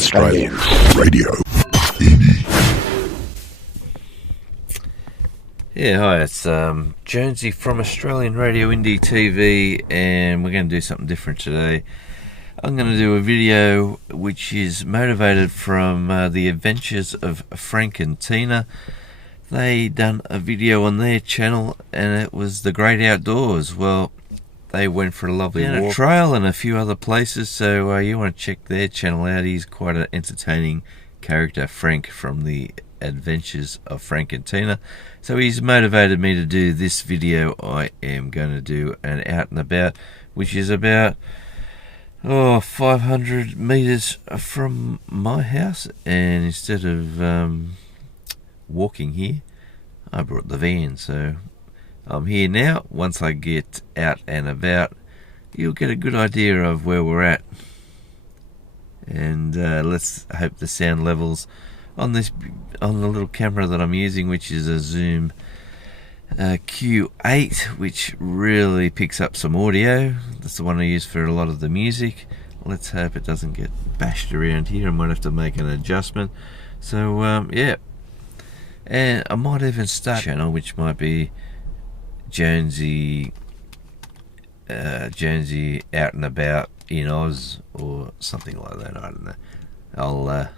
Australian Radio Indie. Yeah, hi, it's Jonesy from Australian Radio Indie TV, and we're going to do something different today. I'm going to do a video which is motivated from the adventures of Frank and Tina. They done a video on their channel, and it was the Great Outdoors. Well, they went for a lovely walk, a trail, and a few other places. So you want to check their channel out. He's quite an entertaining character, Frank from the Adventures of Frank and Tina. So he's motivated me to do this video. I am going to do an out and about, which is about 500 meters from my house, and instead of walking here, I brought the van. So I'm here now. Once I get out and about, you'll get a good idea of where we're at, and let's hope the sound levels on the little camera that I'm using, which is a Zoom Q8, which really picks up some audio. That's the one I use for a lot of the music. Let's hope it doesn't get bashed around here. I might have to make an adjustment. So yeah, and I might even start a channel which might be Jonesy out and about in Oz or something like that. I don't know. I'll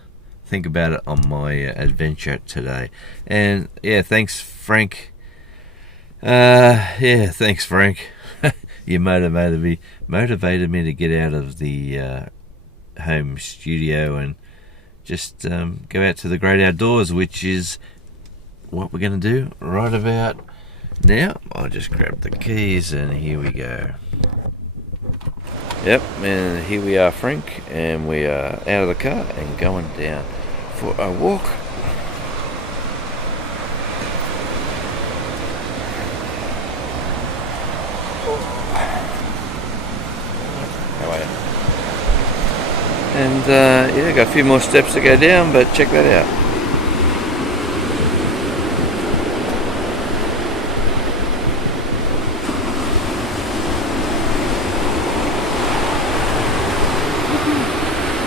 think about it on my adventure today. And yeah, thanks Frank. Thanks Frank. You motivated me to get out of the home studio and just go out to the Great Outdoors, which is what we're going to do right about now. I'll just grab the keys and here we go. Yep, and here we are, Frank, and we are out of the car and going down for a walk. How are you? And yeah, got a few more steps to go down, but check that out.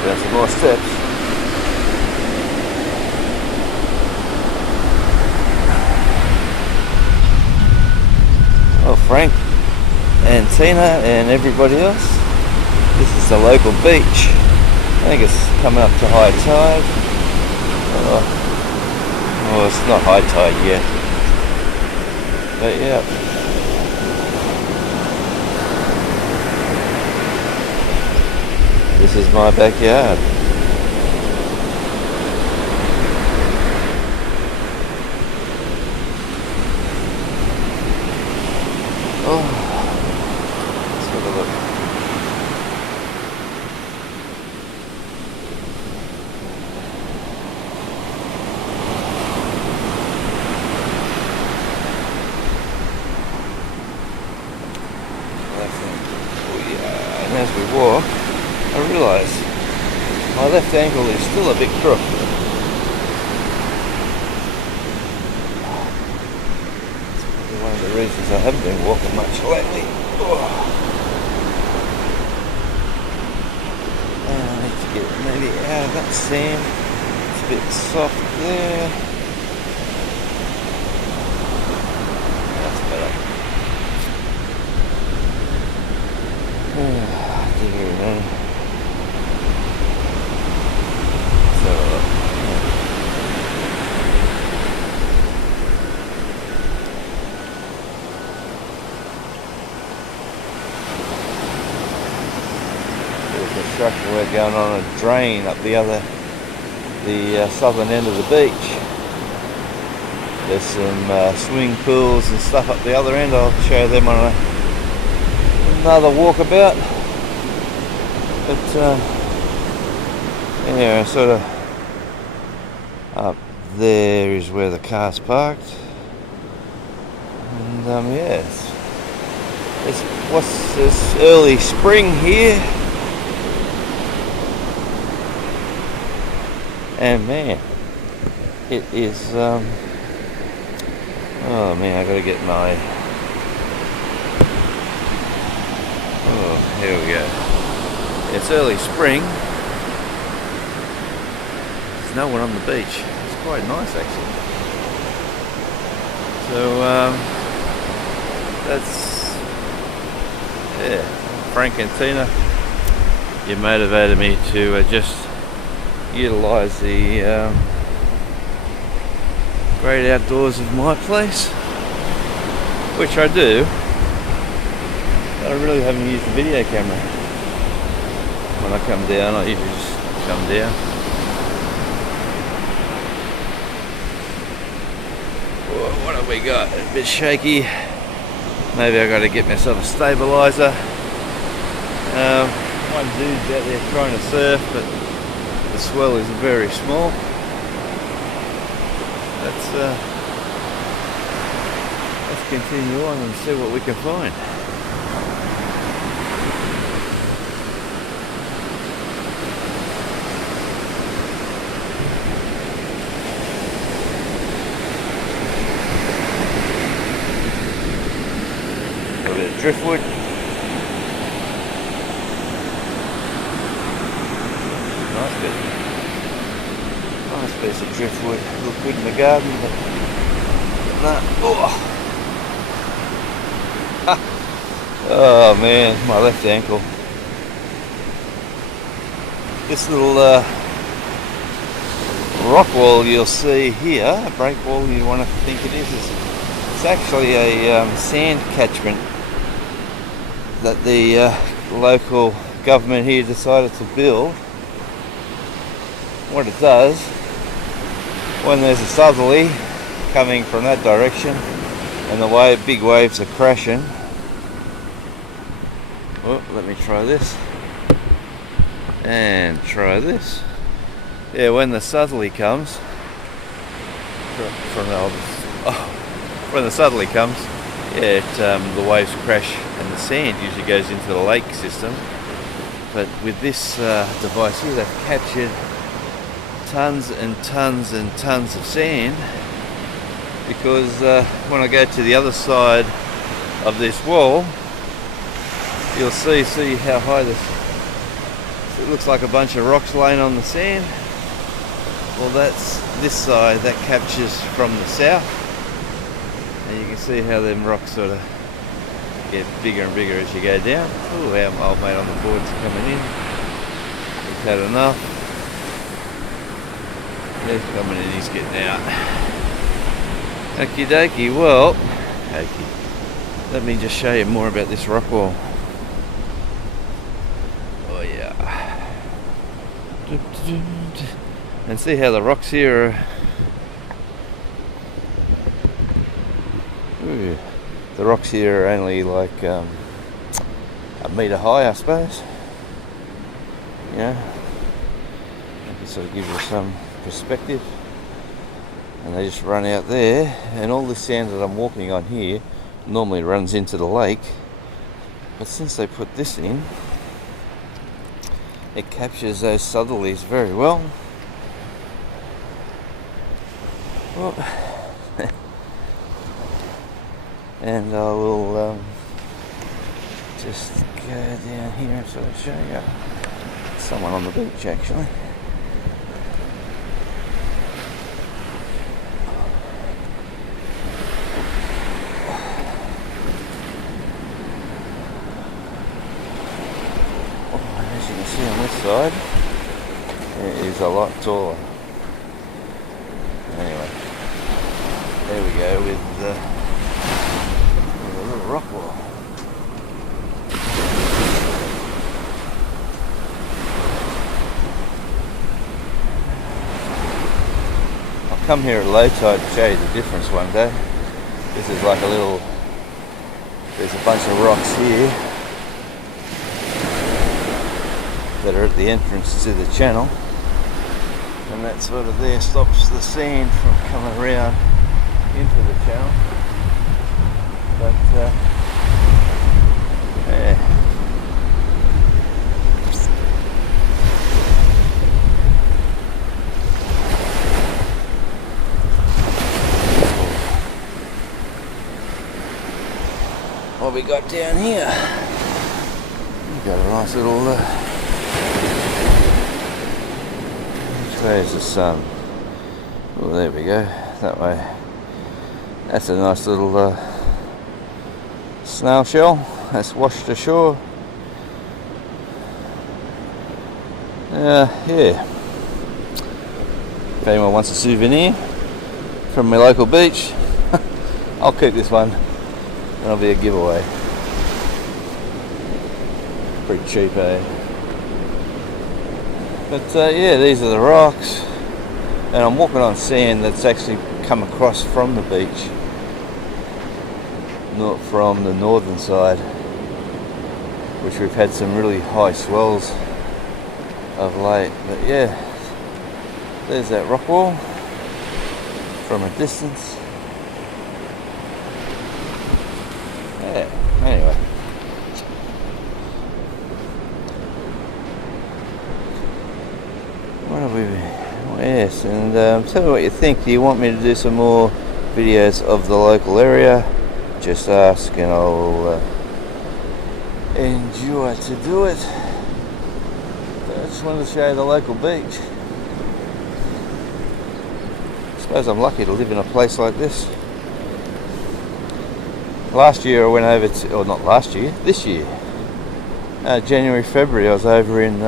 Got some more steps. Oh, Frank and Tina and everybody else, this is the local beach. I think it's coming up to high tide. Oh, it's not high tide yet, but yeah. This is my backyard. Oh, let's have a look. And as we walk, I realise my left ankle is still a bit crooked. It's probably one of the reasons I haven't been walking much lately. I need to get maybe out of that sand. It's a bit soft there. That's better. Dear me. Construction work going on a drain up the southern end of the beach. There's some swimming pools and stuff up the other end. I'll show them on another walkabout. But yeah, sort of up there is where the car's parked. And yeah, it's early spring here. And man, it is oh man, I gotta get my here we go. It's early spring no one on the beach. It's quite nice actually. So that's, yeah, Frank and Tina, you motivated me to just utilise the great outdoors of my place, which I do, but I really haven't used the video camera. When I come down, I usually just come down. Whoa, what have we got? A bit shaky. Maybe I got to get myself a stabiliser. One dude's out there trying to surf, but the swell is very small. Let's continue on and see what we can find. A bit of driftwood. Nice bit. Nice piece of driftwood. Look good in the garden, but no. Oh man, my left ankle. This little rock wall you'll see here, a break wall you want to think it is it's actually a sand catchment that the local government here decided to build. What it does, when there's a southerly coming from that direction and the big waves are crashing. Oh, let me try this and try this. Yeah, when the southerly comes when the southerly comes, yeah, the waves crash and the sand usually goes into the lake system. But with this device here, they've captured tons and tons and tons of sand, because when I go to the other side of this wall, you'll see how high this, it looks like a bunch of rocks laying on the sand. Well, that's this side that captures from the south, and you can see how them rocks sort of get bigger and bigger as you go down. Oh, our old mate on the board's coming in. He's had enough. He's coming in, he's getting out. Okie dokie, well, let me just show you more about this rock wall. Oh yeah. And see how the rocks here are. Ooh, the rocks here are only like a metre high, I suppose. Yeah. I can sort of give you some perspective. And they just run out there, and all the sand that I'm walking on here normally runs into the lake, but since they put this in, it captures those southerlies very well. And I will just go down here and sort of show you someone on the beach actually. As you can see on this side, it is a lot taller. Anyway, there we go with a little rock wall. I'll come here at low tide to show you the difference one day. This is like a little, there's a bunch of rocks here that are at the entrance to the channel, and that sort of there stops the sand from coming around into the channel. But yeah. What we got down here? We got a nice little There's the sun. Oh, there we go. That way. That's a nice little snail shell that's washed ashore. Yeah. If anyone wants a souvenir from my local beach, I'll keep this one. That'll be a giveaway. Pretty cheap, eh? But yeah, these are the rocks, and I'm walking on sand that's actually come across from the beach, not from the northern side, which we've had some really high swells of late. But yeah, there's that rock wall from a distance. Yeah, anyway. What have we been? Yes, and tell me what you think. Do you want me to do some more videos of the local area? Just ask and I'll enjoy to do it. But I just wanted to show you the local beach. I suppose I'm lucky to live in a place like this. Last year I went over to, or not last year, this year, January, February, I was over in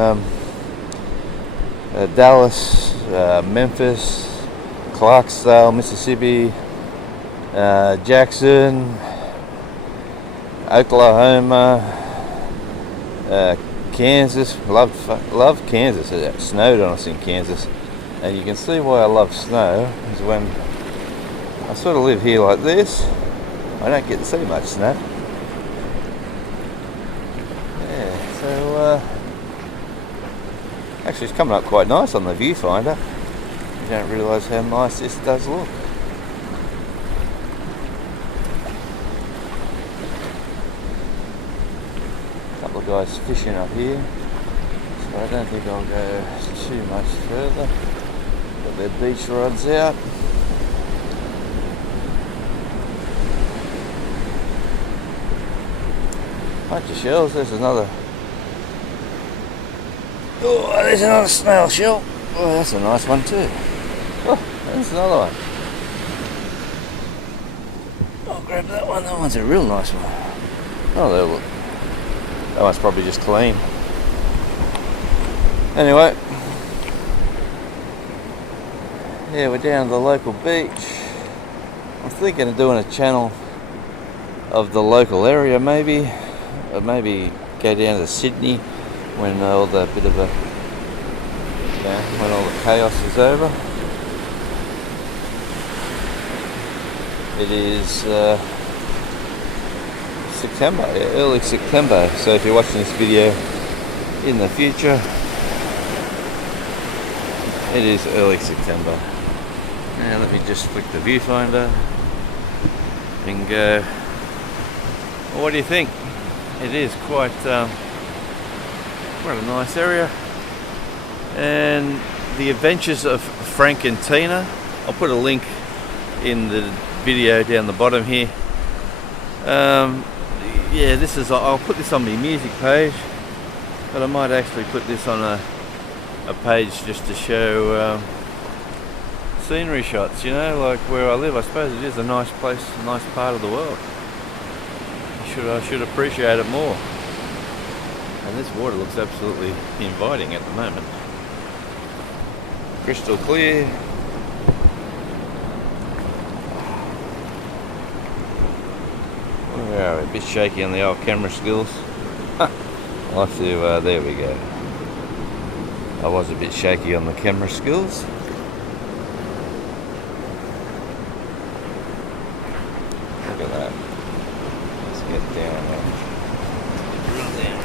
Dallas, Memphis, Clarksdale, Mississippi, Jackson, Oklahoma, Kansas. Love Kansas. It snowed on us in Kansas, and you can see why I love snow is when I sort of live here like this, I don't get to see much snow. Yeah, so actually it's coming up quite nice on the viewfinder. You don't realise how nice this does look. A couple of guys fishing up here, so I don't think I'll go too much further. Got their beach rods out. Bunch of shells. There's another. Oh, there's another snail shell. Oh, that's a nice one too. Oh, there's another one. I'll grab that one. That one's a real nice one. Oh, there, look. That one's probably just clean. Anyway. Yeah, we're down at the local beach. I'm thinking of doing a channel of the local area maybe. Or maybe go down to Sydney when all the bit of a, when all the chaos is over. It is September, early September. So if you're watching this video in the future, it is early September. Now let me just flick the viewfinder and go. Well, what do you think? It is quite a nice area, and the adventures of Frank and Tina. I'll put a link in the video down the bottom here. Yeah, this is. I'll put this on my music page, but I might actually put this on a page just to show scenery shots. You know, like where I live. I suppose it is a nice place, a nice part of the world. I should appreciate it more. And this water looks absolutely inviting at the moment. Crystal clear. Where are we? A bit shaky on the old camera skills. I'll have to, there we go. I was a bit shaky on the camera skills. Look at that. Get down there. Drill down.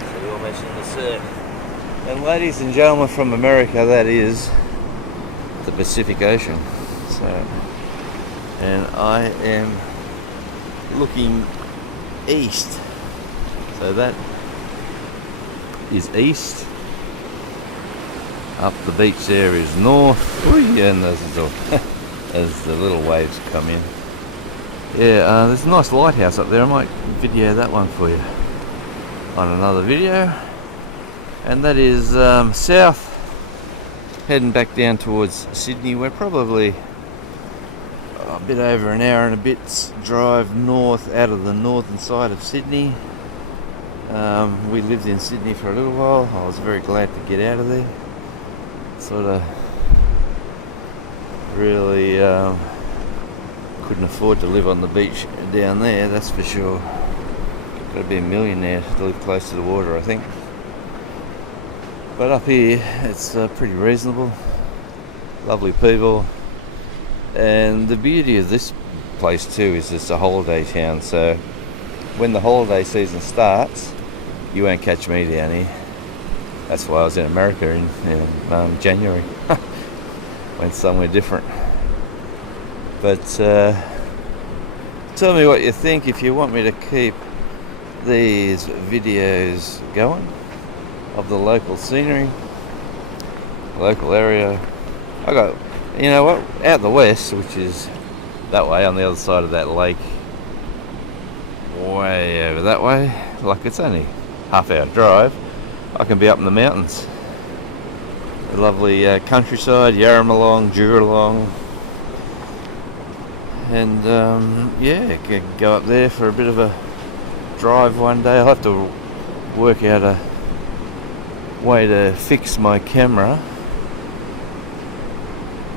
So we're almost in the surf. And ladies and gentlemen from America, that is the Pacific Ocean. So, and I am looking east. So that is east. Up the beach there is north. Ooh, yeah, and there's as the little waves come in. Yeah, there's a nice lighthouse up there. I might video that one for you. on another video, and that is south, heading back down towards Sydney. We're probably a bit over an hour and a bit's drive north out of the northern side of Sydney. We lived in Sydney for a little while. I was very glad to get out of there. Sort of really couldn't afford to live on the beach down there, that's for sure. Got to be a millionaire to live close to the water, I think. But up here, it's pretty reasonable. Lovely people. And the beauty of this place too is it's a holiday town, so when the holiday season starts, you won't catch me down here. That's why I was in America in January. Went somewhere different. But tell me what you think if you want me to keep these videos going of the local scenery, local area. I got, you know what, out the west, which is that way on the other side of that lake, way over that way, like it's only half-hour drive, I can be up in the mountains. The lovely countryside, Yarramalong, Juralong, and yeah, can go up there for a bit of a drive one day. I'll have to work out a way to fix my camera.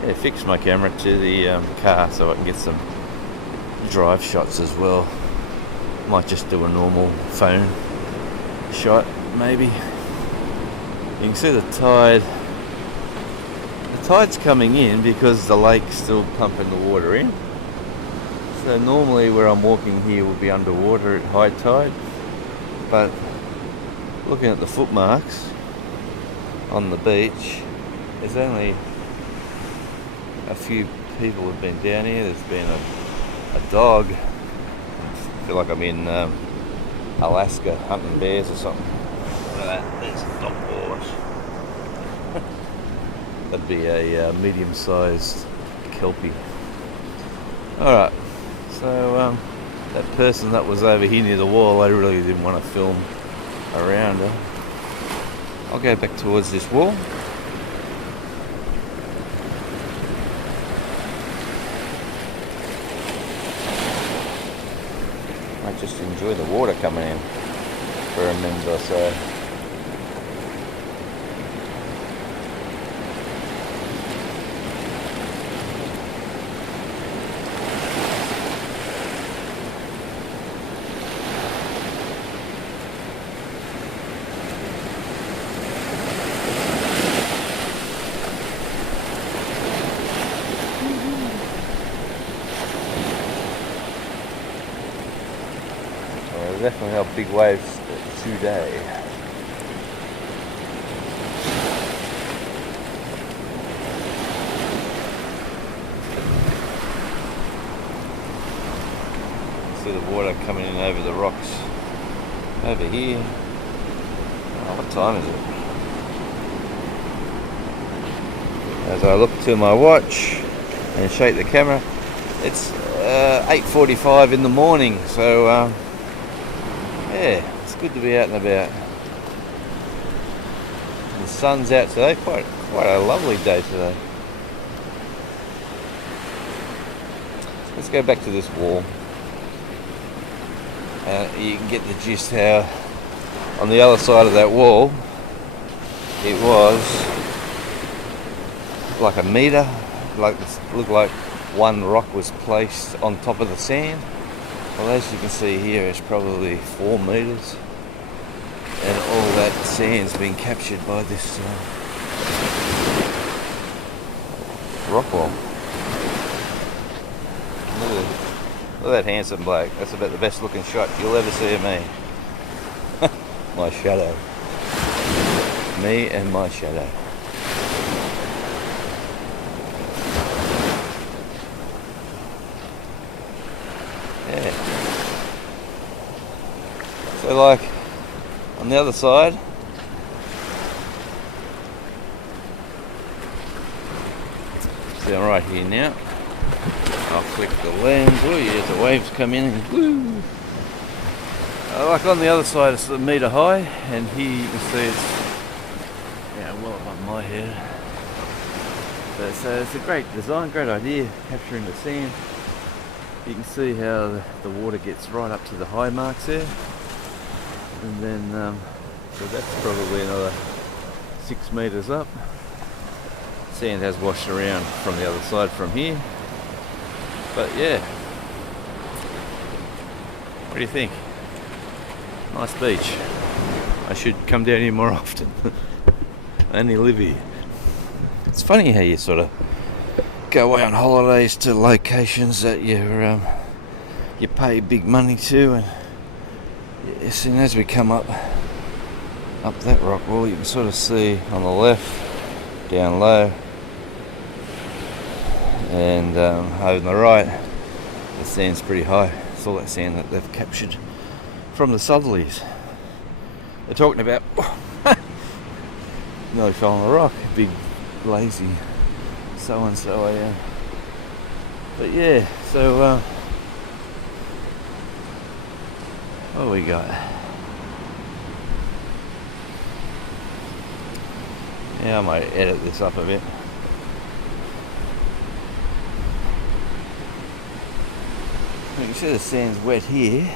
Yeah, fix my camera to the car so I can get some drive shots as well. Might just do a normal phone shot, maybe. You can see the tide. The tide's coming in because the lake's still pumping the water in. So normally where I'm walking here will be underwater at high tide, but looking at the footmarks on the beach, there's only a few people have been down here. There's been a dog. I feel like I'm in Alaska hunting bears or something. Look at that, there's a dog horse. That'd be a medium-sized kelpie. Alright, so that person that was over here near the wall, I really didn't want to film around her. I'll go back towards this wall. I just enjoy the water coming in for a minute or so. Definitely have big waves today. See the water coming in over the rocks over here. Oh, what time is it? As I look to my watch and shake the camera, it's 8:45 in the morning, so yeah, it's good to be out and about. The sun's out today, quite a lovely day today. Let's go back to this wall. You can get the gist how on the other side of that wall it was like a metre, looked like one rock was placed on top of the sand. Well, as you can see here, it's probably 4 metres, and all that sand's been captured by this rock wall. Look at that handsome bloke. That's about the best looking shot you'll ever see of me. My shadow. Me and my shadow. Yeah. So like on the other side, see I'm right here now. I'll click the lens. Oh yeah, the waves come in and woo. Like on the other side it's a metre high, and here you can see it's well above my head. But so it's a great design, great idea, capturing the sand. You can see how the water gets right up to the high marks there, and then so that's probably another 6 metres up. Sand has washed around from the other side from here, but yeah, what do you think? Nice beach. I should come down here more often. I only live here. It's funny how you sort of go away on holidays to locations that you pay big money to, and as soon as we come up that rock wall, you can sort of see on the left, down low, and over on the right, the sand's pretty high. It's all that sand that they've captured from the southerlies. They're talking about nearly fell on the rock, big lazy so and so I am. But yeah, so what we got? Yeah, I might edit this up a bit. You can see the sand's wet here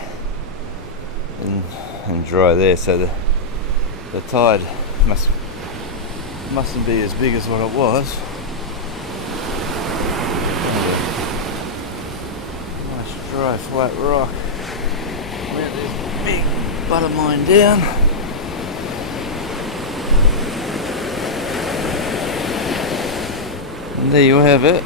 and dry there, so the tide mustn't be as big as what it was. Nice dry flat rock. Let this big butt of mine down. And there you have it.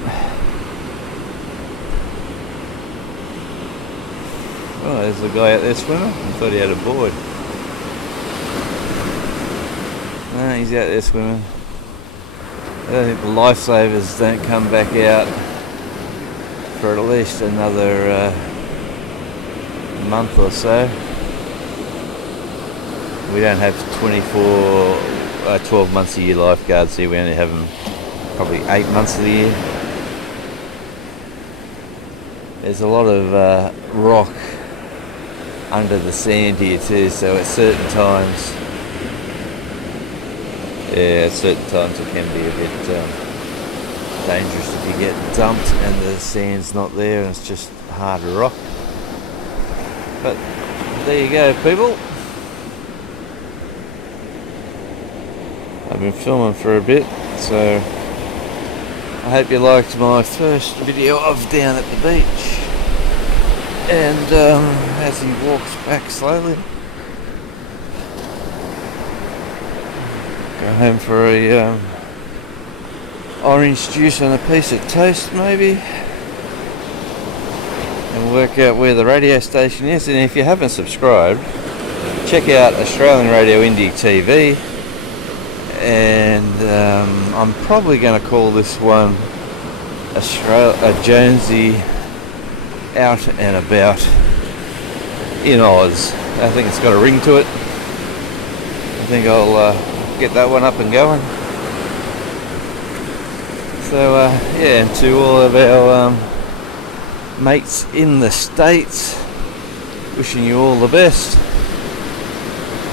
Oh, there's the guy out there swimming. I thought he had a board. No, he's out there swimming. I don't think the lifesavers don't come back out for at least another month or so. We don't have 12 months a year lifeguards here. We only have them probably 8 months of the year. There's a lot of rock under the sand here too, so at certain times it can be a bit dangerous if you get dumped and the sand's not there and it's just hard rock. But there you go, people. I've been filming for a bit, so I hope you liked my first video of down at the beach. And as he walks back slowly, go home for a orange juice and a piece of toast maybe, and work out where the radio station is. And if you haven't subscribed, check out Australian Radio Indie TV, and I'm probably going to call this one Jonesy Out and About in Oz. I think it's got a ring to it. I think I'll get that one up and going. So yeah, and to all of our mates in the States, wishing you all the best.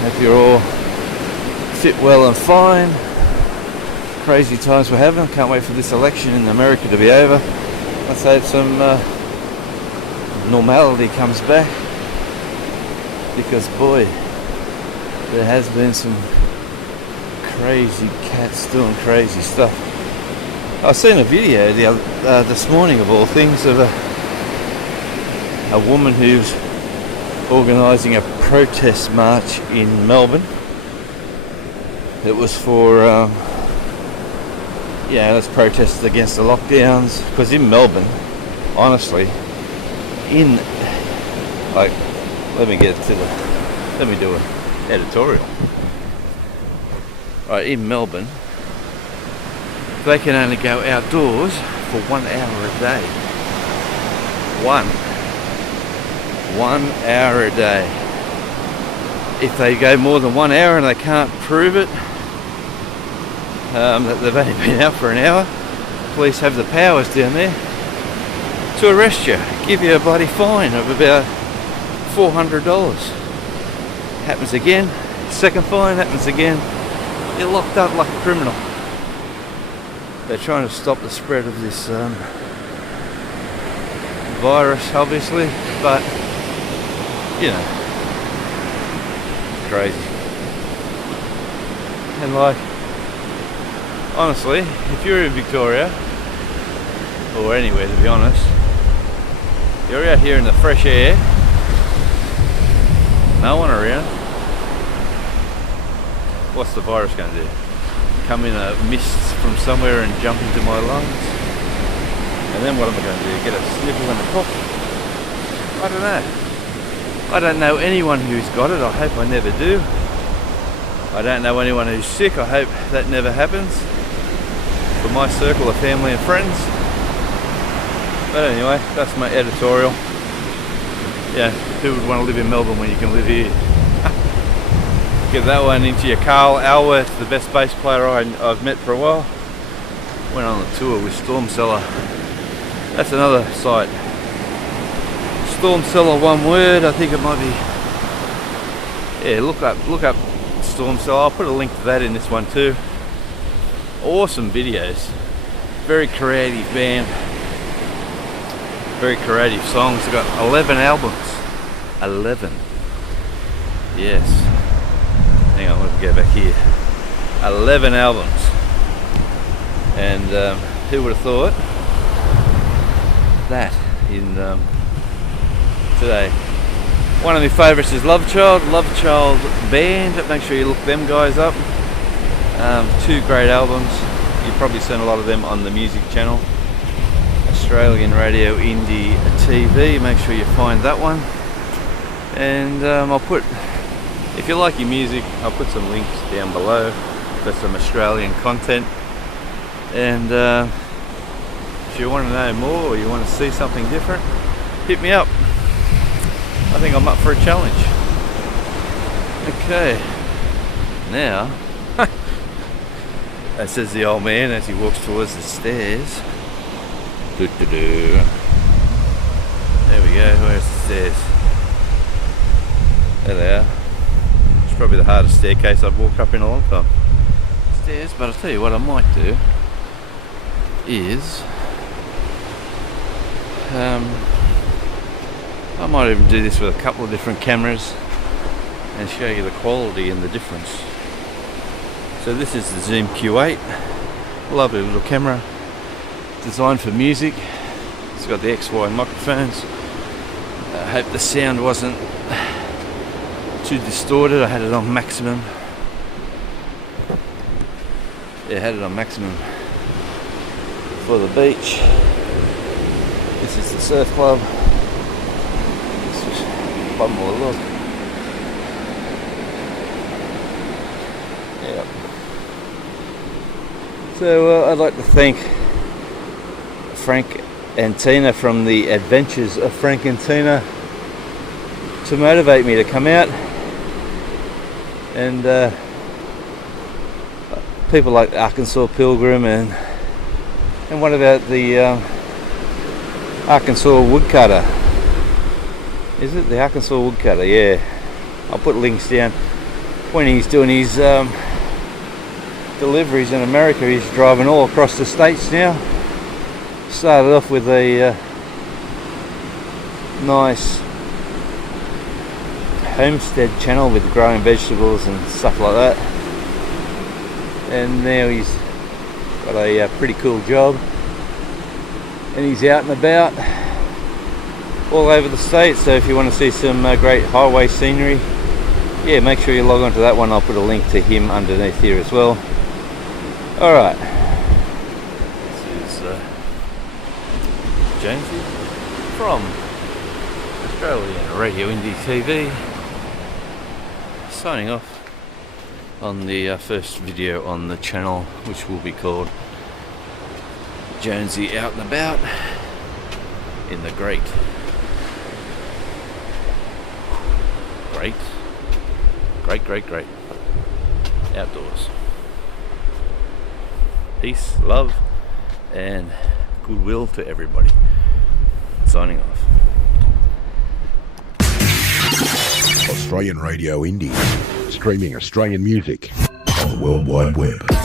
Hope you're all fit, well and fine. Crazy times we're having. Can't wait for this election in America to be over. Let's hope some normality comes back, because boy, there has been some crazy cats doing crazy stuff. I seen a video this morning, of all things, of a woman who's organising a protest march in Melbourne. It was for let's protest against the lockdowns, because in Melbourne, honestly, let me do an editorial. Right, in Melbourne, they can only go outdoors for 1 hour a day. One hour a day. If they go more than 1 hour and they can't prove it, that they've only been out for an hour, police have the powers down there to arrest you, give you a bloody fine of about $400. happens again. Second fine, happens again. You're locked up like a criminal. They're trying to stop the spread of this virus, obviously, but you know, crazy. And like, honestly, if you're in Victoria or anywhere, to be honest, you're out here in the fresh air, no one around. What's the virus going to do? Come in a mist from somewhere and jump into my lungs? And then what am I going to do? Get a sniffle and a cough? I don't know. I don't know anyone who's got it. I hope I never do. I don't know anyone who's sick. I hope that never happens for my circle of family and friends. But anyway, that's my editorial. Yeah, who would want to live in Melbourne when you can live here? Get that one into your Carl Alworth, the best bass player I've met for a while. Went on a tour with Storm Cellar. That's another site. Storm Cellar, one word. I think it might be. Yeah, look up Storm Cellar. I'll put a link to that in this one too. Awesome videos. Very creative band. Very creative songs. They've got 11 albums. 11. Yes. Hang on, let me go back here. 11 albums. And who would have thought that in today. One of my favourites is Love Child Band. Make sure you look them guys up. 2 great albums. You've probably seen a lot of them on the music channel. Australian Radio Indie TV. Make sure you find that one. And I'll put, if you like your music, I'll put some links down below for some Australian content. And if you want to know more or you want to see something different, hit me up. I think I'm up for a challenge. Okay, now that says the old man as he walks towards the stairs. There we go, where's the stairs? There they are. It's probably the hardest staircase I've walked up in a long time. Stairs, but I'll tell you what I might do is I might even do this with a couple of different cameras and show you the quality and the difference. So this is the Zoom Q8, lovely little camera, designed for music. It's got the XY microphones. I hope the sound wasn't too distorted. I had it on maximum. Yeah, I had it on maximum for the beach. This is the surf club. Let's just one more look. Yeah. So I'd like to thank Frank and Tina from the Adventures of Frank and Tina to motivate me to come out, and people like Arkansas Pilgrim and what about the Arkansas Woodcutter? Is it the Arkansas Woodcutter? Yeah, I'll put links down. When he's doing his deliveries in America, he's driving all across the states now. Started off with a nice homestead channel with growing vegetables and stuff like that, and now he's got a pretty cool job, and he's out and about all over the state. So if you want to see some great highway scenery, yeah, make sure you log on to that one. I'll put a link to him underneath here as well. Alright, this is Jonesy from Australian Radio Indie TV, signing off on the first video on the channel, which will be called Jonesy Out and About in the Great outdoors. Peace, love, and goodwill to everybody. Signing off. Australian Radio Indie. Streaming Australian music on the World Wide Web.